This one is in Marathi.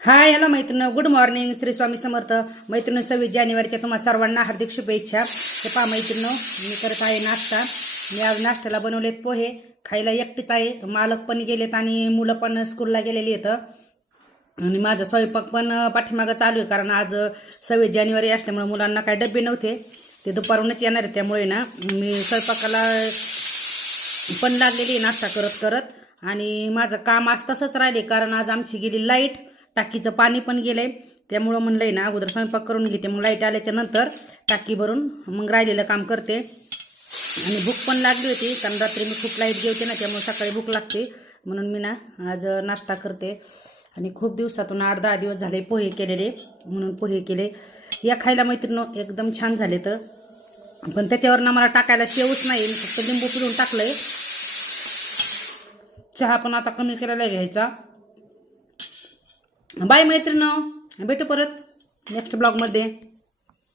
हाय हॅलो मैत्रिणी, गुड मॉर्निंग. श्री स्वामी समर्थ. मैत्रिणी, 26 जानेवारीच्या तुम्हा सर्वांना हार्दिक शुभेच्छा. हे पहा मैत्रिणी, मी करत आहे नाश्ता. मी आज नाश्त्याला बनवलेत पोहे. खायला एकटीच आहे, मालक पण गेलेत आणि मुलं पण स्कूलला गेलेली आहेत. आणि माझा स्वयंपाक पण पाठीमागं चालू आहे, कारण आज 26 जानेवारी असल्यामुळे मुलांना काय डबे नव्हते, ते दुपारूनच येणार आहे. त्यामुळे ना मी स्वयंपाकाला पण लागलेली आहे नाश्ता करत करत. आणि माझं काम आज तसंच राहिले, कारण आज आमची गेली लाईट, टाकीचं पाणी पण गेलंय. त्यामुळं म्हणलंय ना अगोदर स्वयंपाक करून घेते, मग लाईट आल्याच्या नंतर टाकी भरून मग राहिलेलं काम करते. आणि भूक पण लागली होती, कारण रात्री मी खूप लाईट घेते ना, त्यामुळे सकाळी भूक लागते. म्हणून मी ना आज नाश्ता करते. आणि खूप दिवसातून 8-10 दिवस झाले पोहे केलेले, म्हणून पोहे केले. या खायला मैत्रिणी एकदम छान झाले. तर पण त्याच्यावर ना मला टाकायला शेवच नाही, मी फक्त लिंबू पिळून टाकलंय. चहा पण आता कमी करायला घ्यायचा. बाय मैत्रिणी, भेटू परत नेक्स्ट ब्लॉगमध्ये.